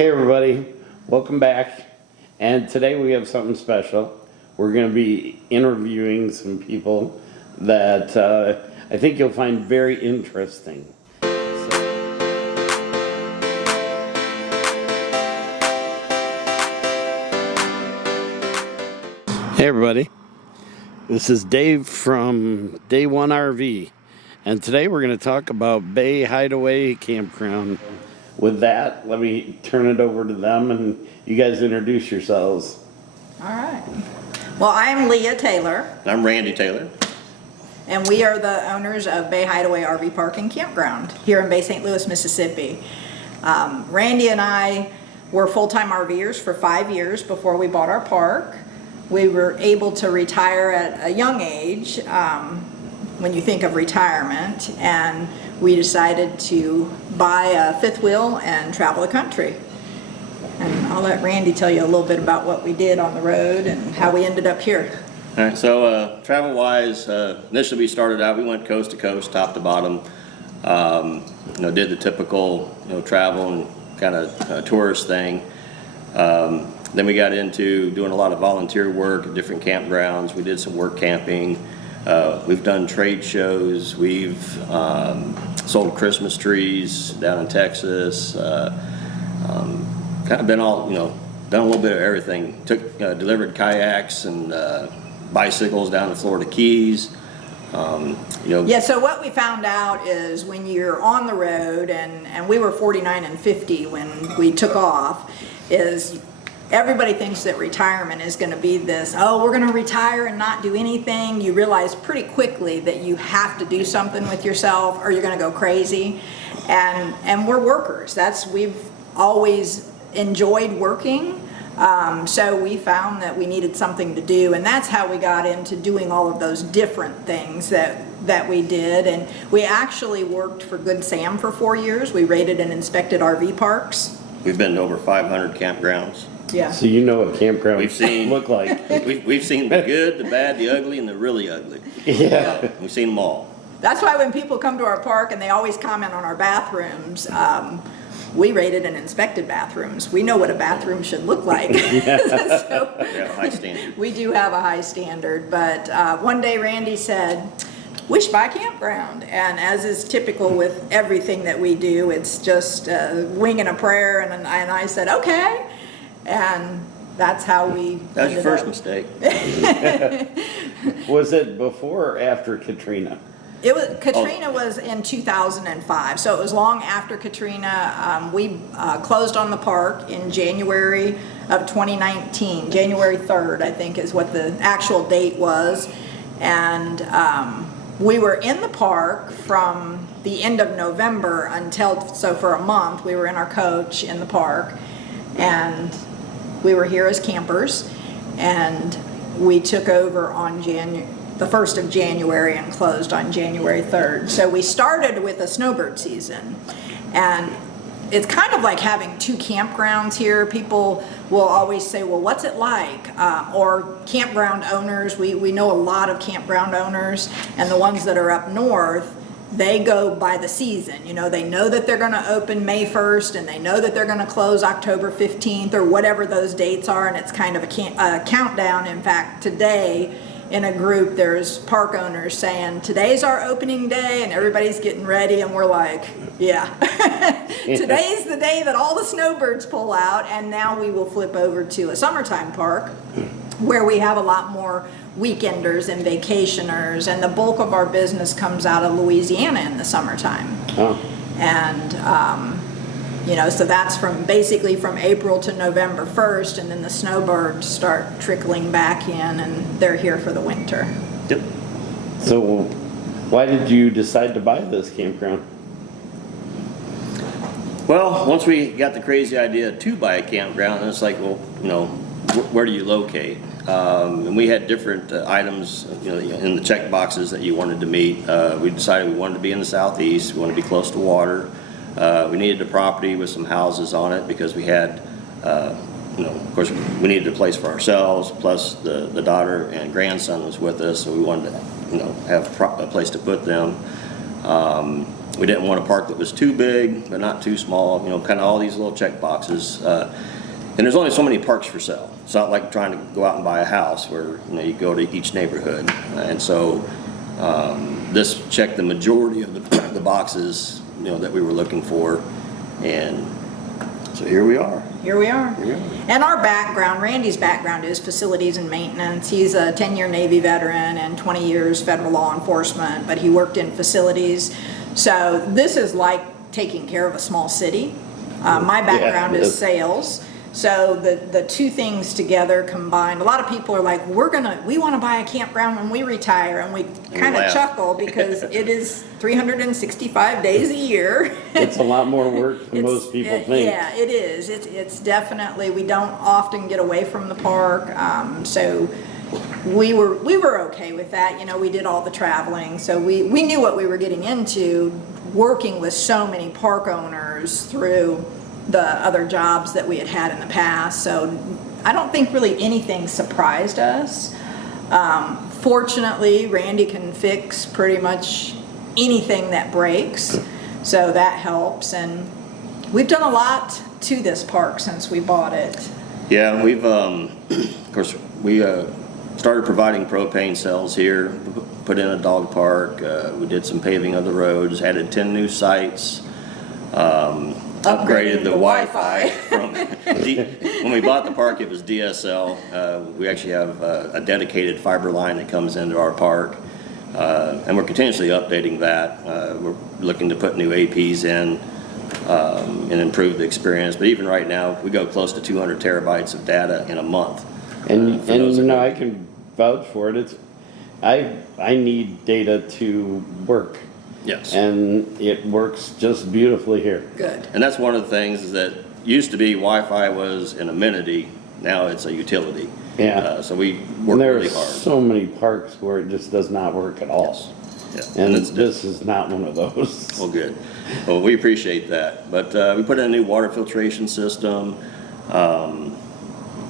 Hey everybody, welcome back. And today we have something special. We're going to be interviewing some people that I think you'll find very interesting. Hey everybody, this is Dave from Day One RV, and today we're going to talk about Bay Hideaway Campground. With that, let me turn it over to them and you guys introduce yourselves. All right. Well, I'm Leah Taylor. I'm Randy Taylor. And we are the owners of Bay Hideaway RV Park and Campground here in Bay St. Louis, Mississippi. Randy and I were full-time RVers for 5 years before we bought our park. We were able to retire at a young age when you think of retirement, and we decided to buy a fifth wheel and travel the country. And I'll let Randy tell you a little bit about what we did on the road and how we ended up here. All right, so travel-wise, initially we started out, we went coast to coast, top to bottom. Did the typical, travel and kind of tourist thing. Then we got into doing a lot of volunteer work at different campgrounds. We did some work camping. We've done trade shows. We've sold Christmas trees down in Texas. Kind of been all, done a little bit of everything. Delivered kayaks and bicycles down the Florida Keys. Yeah, so what we found out is when you're on the road, and we were 49 and 50 when we took off, is everybody thinks that retirement is going to be this, oh, we're going to retire and not do anything. You realize pretty quickly that you have to do something with yourself or you're going to go crazy. And we're workers. We've always enjoyed working. So we found that we needed something to do, and that's how we got into doing all of those different things that we did. And we actually worked for Good Sam for 4 years. We rated and inspected RV parks. We've been to over 500 campgrounds. Yeah. So you know what campgrounds look like. We've seen the good, the bad, the ugly, and the really ugly. Yeah. We've seen them all. That's why when people come to our park and they always comment on our bathrooms, we rated and inspected bathrooms. We know what a bathroom should look like. Yeah. So, we have a high standard. We do have a high standard, but one day Randy said, we should buy a campground. And as is typical with everything that we do, it's just a wing and a prayer, and I said, okay. And that's how we That was your first mistake. Was it before or after Katrina? Katrina was in 2005, so it was long after Katrina. We closed on the park in January of 2019. January 3rd, I think, is what the actual date was. And we were in the park from the end of November so for a month, we were in our coach in the park. And we were here as campers, and we took over on the 1st of January and closed on January 3rd. So we started with a snowbird season, and it's kind of like having two campgrounds here. People will always say, well, what's it like? Or campground owners, we know a lot of campground owners, and the ones that are up north, they go by the season. They know that they're going to open May 1st, and they know that they're going to close October 15th or whatever those dates are, and it's kind of a countdown. In fact, today in a group there's park owners saying today's our opening day, and everybody's getting ready, and we're like, yeah. Today's the day that all the snowbirds pull out, and now we will flip over to a summertime park where we have a lot more weekenders and vacationers, and the bulk of our business comes out of Louisiana in the summertime. Oh. And so that's basically from April to November 1st, and then the snowbirds start trickling back in, and they're here for the winter. Yep. So why did you decide to buy this campground? Well, once we got the crazy idea to buy a campground, it's like, well, where do you locate? And we had different items, in the check boxes that you wanted to meet. We decided we wanted to be in the southeast. We wanted to be close to water. We needed a property with some houses on it because we had, of course, we needed a place for ourselves. Plus, the daughter and grandson was with us, so we wanted to, have a place to put them. We didn't want a park that was too big, but not too small, kind of all these little check boxes. And there's only so many parks for sale. It's not like trying to go out and buy a house where, you go to each neighborhood. And so this checked the majority of the boxes, that we were looking for. And so here we are. Here we are. And our background, Randy's background is facilities and maintenance. He's a 10-year Navy veteran and 20 years federal law enforcement, but he worked in facilities. So this is like taking care of a small city. My background is sales. So the two things together combined, a lot of people are like, we want to buy a campground when we retire, and we kind of chuckle because it is 365 days a year. It's a lot more work than most people think. Yeah, it is. It's definitely, we don't often get away from the park, so we were okay with that. We did all the traveling, so we knew what we were getting into, working with so many park owners through the other jobs that we had had in the past. So I don't think really anything surprised us. Fortunately, Randy can fix pretty much anything that breaks, so that helps. And we've done a lot to this park since we bought it. Yeah, we've, of course, we started providing propane cells here, put in a dog park, we did some paving of the roads, added 10 new sites, upgraded the Wi-Fi from, when we bought the park it was DSL, we actually have a dedicated fiber line that comes into our park, and we're continuously updating that. We're looking to put new APs in and improve the experience, but even right now we go close to 200 terabytes of data in a month. And I can vouch for it. I need data to work. Yes. And it works just beautifully here. Good. And that's one of the things is that used to be Wi-Fi was an amenity, now it's a utility. Yeah. So we work really hard. There's so many parks where it just does not work at all. Yes. Yeah. And this is not one of those. Well, good. Well, we appreciate that. But we put in a new water filtration system.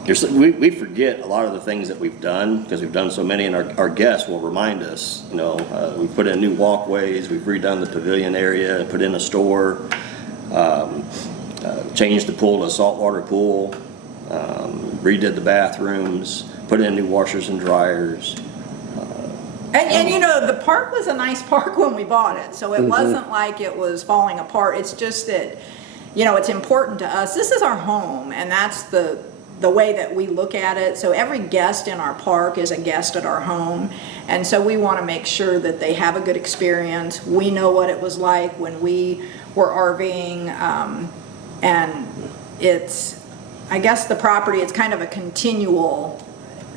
We forget a lot of the things that we've done because we've done so many, and our guests will remind us. We've put in new walkways, we've redone the pavilion area, put in a store, changed the pool to a saltwater pool, redid the bathrooms, put in new washers and dryers. And the park was a nice park when we bought it, so it wasn't like it was falling apart. It's just that, it's important to us. This is our home, and that's the way that we look at it. So every guest in our park is a guest at our home, and so we want to make sure that they have a good experience. We know what it was like when we were RVing, and I guess the property, it's kind of a continual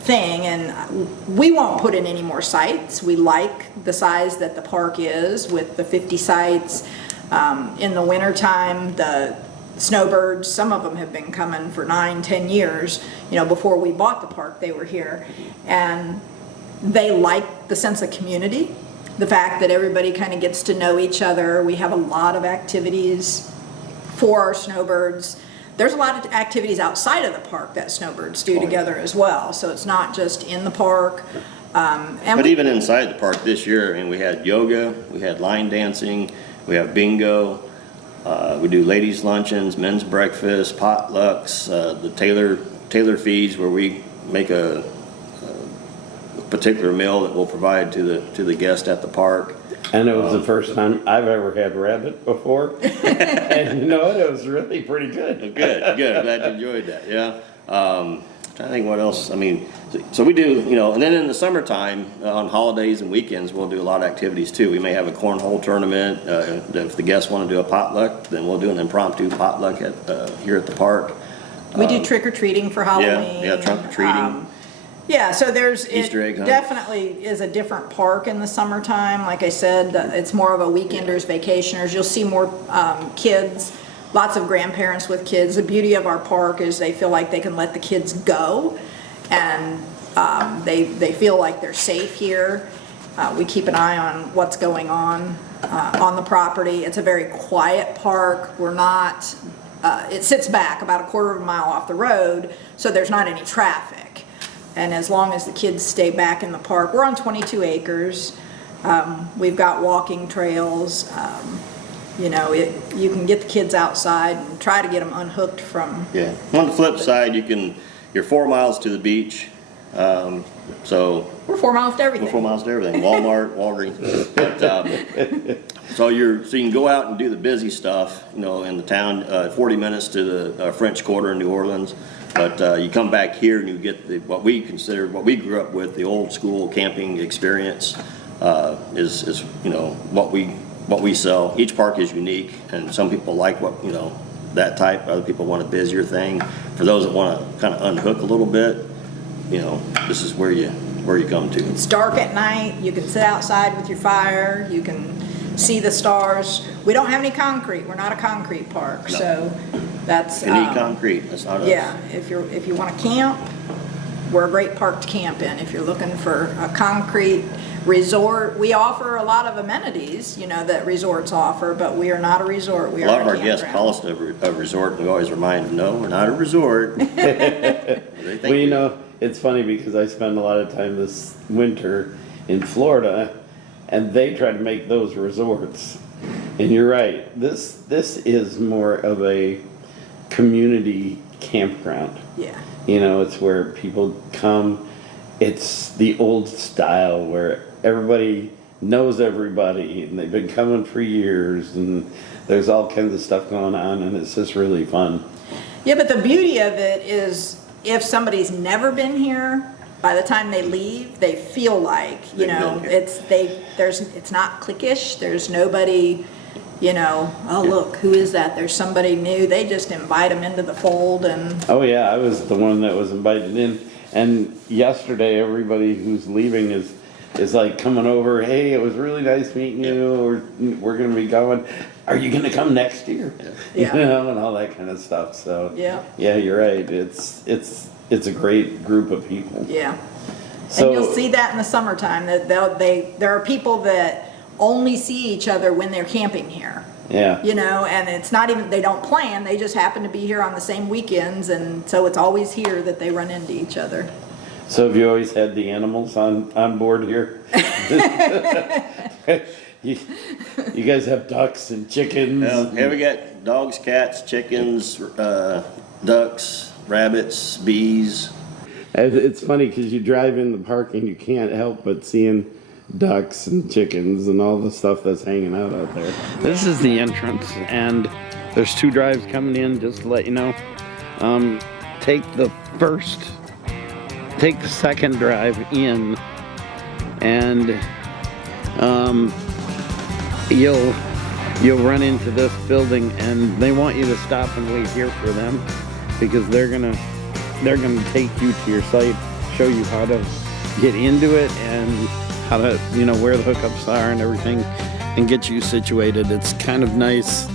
thing, and we won't put in any more sites. We like the size that the park is with the 50 sites. In the wintertime, the snowbirds, some of them have been coming for 9-10 years. Before we bought the park, they were here, and they like the sense of community, the fact that everybody kind of gets to know each other. We have a lot of activities for our snowbirds. There's a lot of activities outside of the park that snowbirds do together as well, so it's not just in the park. But even inside the park this year, we had yoga, we had line dancing, we have bingo. We do ladies' luncheons, men's breakfast, potlucks, the tailor feeds where we make a particular meal that we'll provide to the guest at the park. And it was the first time I've ever had rabbit before, and it was really pretty good. Good. I'm glad you enjoyed that. Yeah. Trying to think what else. So we do, and then in the summertime, on holidays and weekends, we'll do a lot of activities too. We may have a cornhole tournament. If the guests want to do a potluck, then we'll do an impromptu potluck here at the park. We do trick-or-treating for Halloween. Yeah, trunk-or-treating. So Easter egg hunt. Definitely is a different park in the summertime. Like I said, it's more of a weekenders, vacationers. You'll see more kids. Lots of grandparents with kids. The beauty of our park is they feel like they can let the kids go, and they feel like they're safe here. We keep an eye on what's going on the property. It's a very quiet park. We're not, it sits back about a quarter of a mile off the road, so there's not any traffic. And as long as the kids stay back in the park, we're on 22 acres. We've got walking trails. You know, you can get the kids outside and try to get them unhooked from. Yeah. On the flip side, you're 4 miles to the beach. So We're 4 miles to everything. we're 4 miles to everything. Walmart, Walgreens. So you can go out and do the busy stuff, you know, in the town, 40 minutes to the French Quarter in New Orleans. But you come back here and you get what we grew up with, the old school camping experience, is you know, what we sell. Each park is unique, and some people like that type. Other people want a busier thing. For those that want to kind of unhook a little bit, you know, this is where you come to. It's dark at night. You can sit outside with your fire. You can see the stars. We don't have any concrete. We're not a concrete park, No. so that's. You need concrete. That's not us. Yeah, if you want to camp, we're a great park to camp in. If you're looking for a concrete resort, we offer a lot of amenities, you know, that resorts offer, but we are not a resort. We A are lot of a our guests campground. call us a resort, and we always remind them, no, we're not a resort. They think Well, you know, it's funny because I spend a lot of time this winter in Florida, and they try to make those resorts. And you're right. This is more of a community campground. Yeah. You know, it's where people come. It's the old style where everybody knows everybody, and they've been coming for years, and there's all kinds of stuff going on, and it's just really fun. Yeah, but the beauty of it is if somebody's never been here, by the time they leave, they feel like, you They've know, been here. it's not cliquish. There's nobody, you know, oh look, who is that? There's somebody new. They just invite them into the fold, and Oh yeah, I was the one that was invited in, and yesterday everybody who's leaving is like coming over. Hey, it was really nice meeting you. We're gonna be going. Are you gonna come next year? Yeah. You know, and all that kind of stuff. So Yeah. yeah, you're right. It's a great group of people. yeah. So And you'll see that in the summertime, that there are people that only see each other when they're camping here. yeah. You know, and it's not even, they don't plan, they just happen to be here on the same weekends, and so it's always here that they run into each other. So have you always had the animals on board here? you guys have ducks and chickens. Yeah, we got dogs, cats, chickens, ducks, rabbits, bees. It's funny because you drive in the park and you can't help but seeing ducks and chickens and all the stuff that's hanging out there. This is the entrance, and there's 2 drives coming in, just to let you know. Take the second drive in, and you'll run into this building, and they want you to stop and wait here for them because they're gonna take you to your site, show you how to get into it and how to, you know, where the hookups are and everything, and get you situated. It's kind of nice,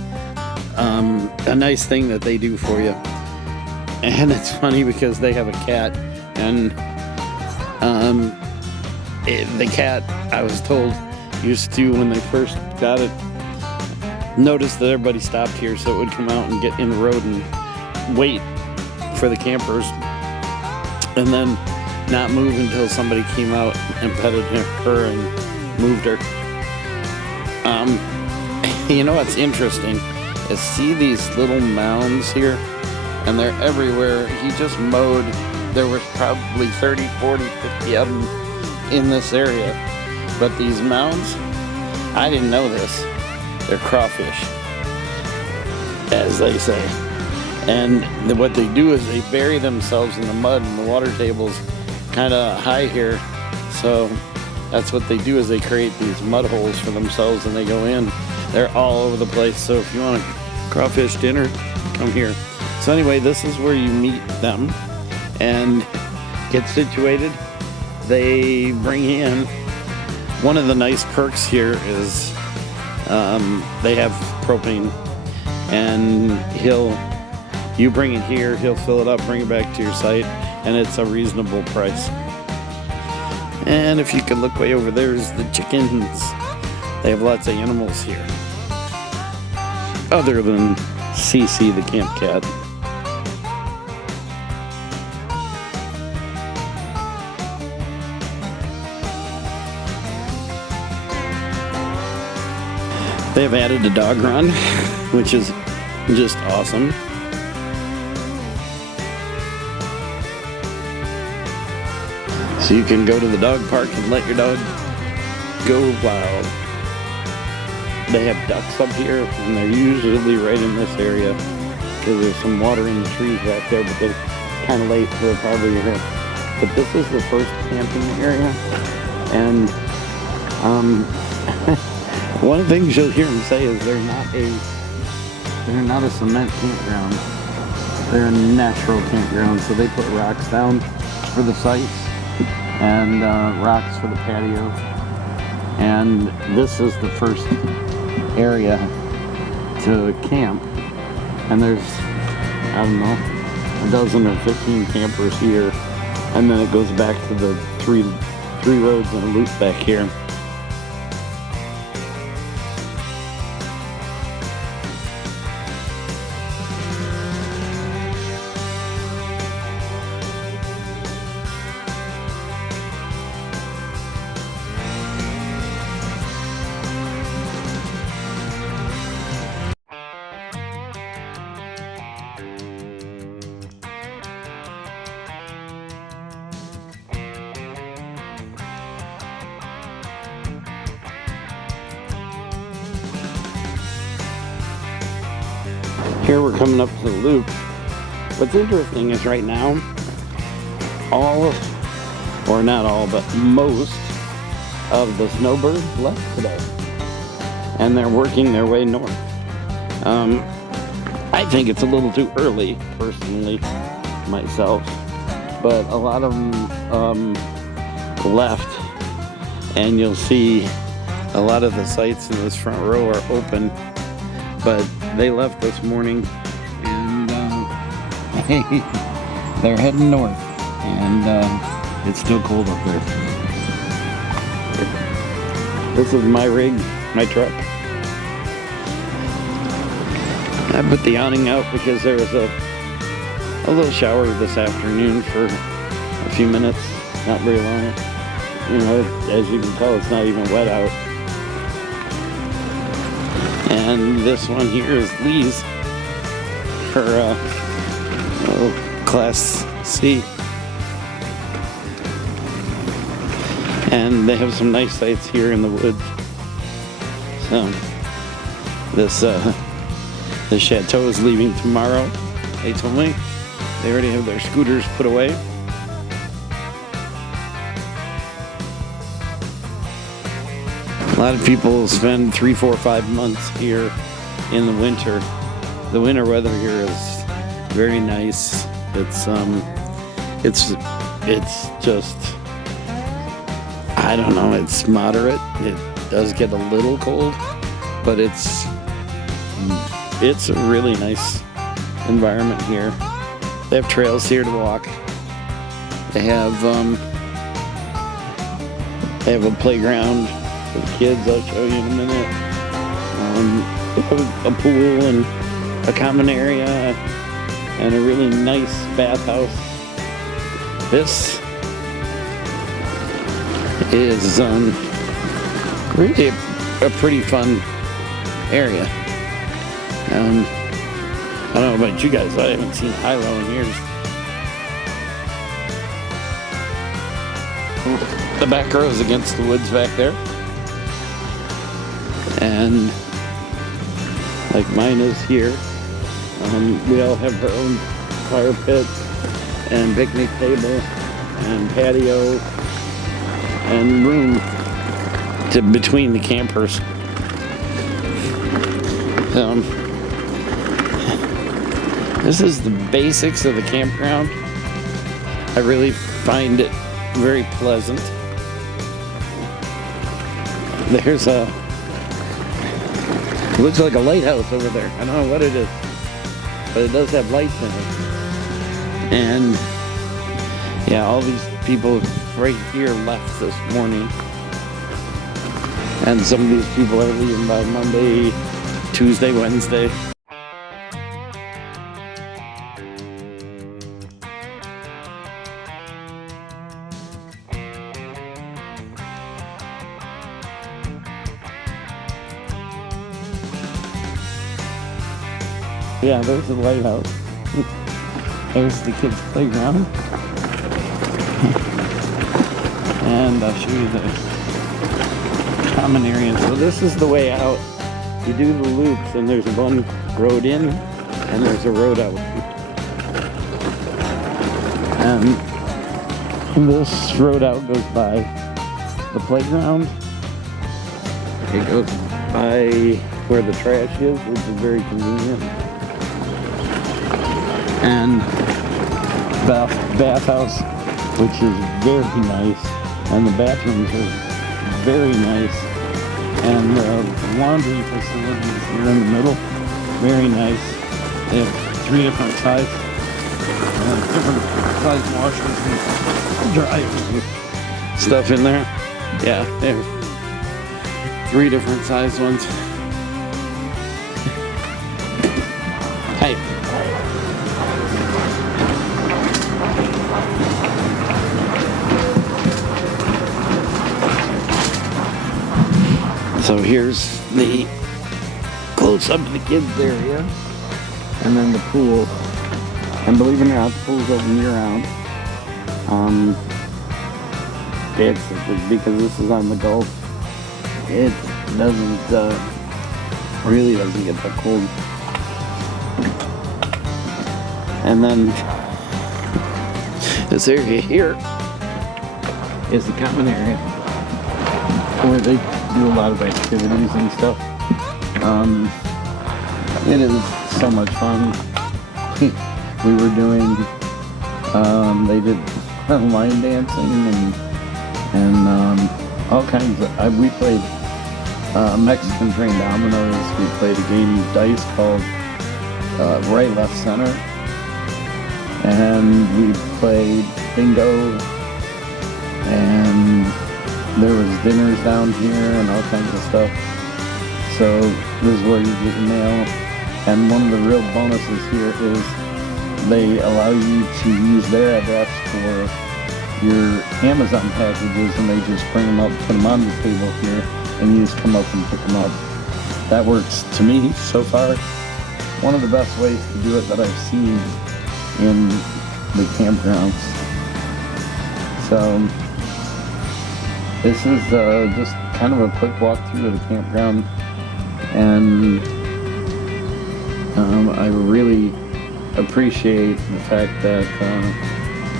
a nice thing that they do for you. And it's funny because they have a cat, and the cat, I was told, used to, when they first got it, notice that everybody stopped here, so it would come out and get in the road and wait for the campers, and then not move until somebody came out and petted her and moved her. You know what's interesting is see these little mounds here, and they're everywhere. He just mowed. There was probably 30, 40, 50 of them in this area, but these mounds, I didn't know this, they're crawfish, as they say. And what they do is they bury themselves in the mud, and the water table's kind of high here. So that's what they do, is they create these mud holes for themselves, and they go in. They're all over the place. So if you want a crawfish dinner, come here. So anyway, this is where you meet them and get situated. They bring in, one of the nice perks here is they have propane, and you bring it here, he'll fill it up, bring it back to your site, and it's a reasonable price. And if you can look way over there is the chickens. They have lots of animals here, other than CC the camp cat. They have added a dog run, which is just awesome. So you can go to the dog park and let your dog go wild. They have ducks up here, and they're usually right in this area because there's some water in the trees back there, but they're kind of late, so they're probably here. But this is the first camping area, and one of the things you'll hear them say is they're not a cement campground. They're a natural campground, so they put rocks down for the sites and rocks for the patio. And this is the first area to camp, and there's, I don't know, a dozen or 15 campers here, and then it goes back to the three roads and a loop back here. Here we're coming up to the loop. What's interesting is right now, or not all, but most of the snowbirds left today. And they're working their way north. I think it's a little too early, personally, myself. But a lot of them left. And you'll see a lot of the sites in this front row are open. But they left this morning, and they're heading north, and it's still cold up there. This is my rig, my truck. I put the awning out because there was a little shower this afternoon for a few minutes, not very long. You know, as you can tell, it's not even wet out. And this one here is Lee's, her Class C. And they have some nice sites here in the woods. So this chateau is leaving tomorrow. They told me they already have their scooters put away. A lot of people spend 3, 4, 5 months here in the winter. The winter weather here is very nice. It's just, I don't know, it's moderate. It does get a little cold, but it's a really nice environment here. They have trails here to walk. They have a playground for the kids. I'll show you in a minute. They have a pool and a common area and a really nice bathhouse. This is really a pretty fun area. I don't know about you guys, I haven't seen high-low in years. The back row is against the woods back there. And like mine is here. We all have our own fire pit and picnic table and patio and room between the campers. This is the basics of the campground. I really find it very pleasant. There's it looks like a lighthouse over there. I don't know what it is, but it does have lights in it. And yeah, all these people right here left this morning. And some of these people are leaving by Monday, Tuesday, Wednesday. Yeah, there's the lighthouse. There's the kids' playground. And I'll show you the common area. So this is the way out. You do the loops, and there's one road in, and there's a road out. And this road out goes by the playground. It goes by where the trash is, which is very convenient. And bathhouse, which is very nice. And the bathrooms are very nice. And the laundry facilities here in the middle, very nice. They have 3 different sizes. Different size washers and dryers and stuff in there. Yeah, they have 3 different size ones. Hey. So here's the close up of the kids area, and then the pool. And believe it or not, the pool's open year round. It's because this is on the Gulf. It doesn't really doesn't get that cold. And then this area here is the common area where they do a lot of activities and stuff. It is so much fun. We were doing, they did line dancing and all kinds of, we played Mexican train dominoes. We played a game of dice called right, left, center. And we played bingo, and there was dinners down here and all kinds of stuff. So this is where you get your mail. And one of the real bonuses here is they allow you to use their address for your Amazon packages, and they just bring them up, put them on the table here, and you just come up and pick them up. That works to me so far. One of the best ways to do it that I've seen in the campgrounds. So this is just kind of a quick walkthrough of the campground, and I really appreciate the fact that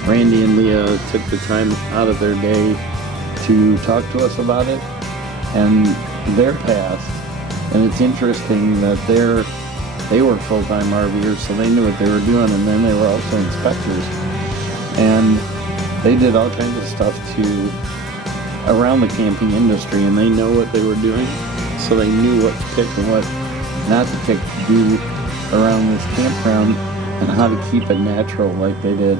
Randy and Leah took the time out of their day to talk to us about it and their past. And it's interesting that they were full-time RVers, so they knew what they were doing, and then they were also inspectors. And they did all kinds of stuff around the camping industry, and they know what they were doing, so they knew what to pick and what not to pick to do around this campground, and how to keep it natural like they did.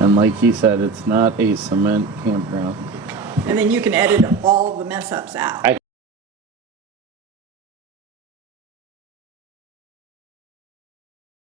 And like he said, it's not a cement campground. And then you can edit all the mess ups out.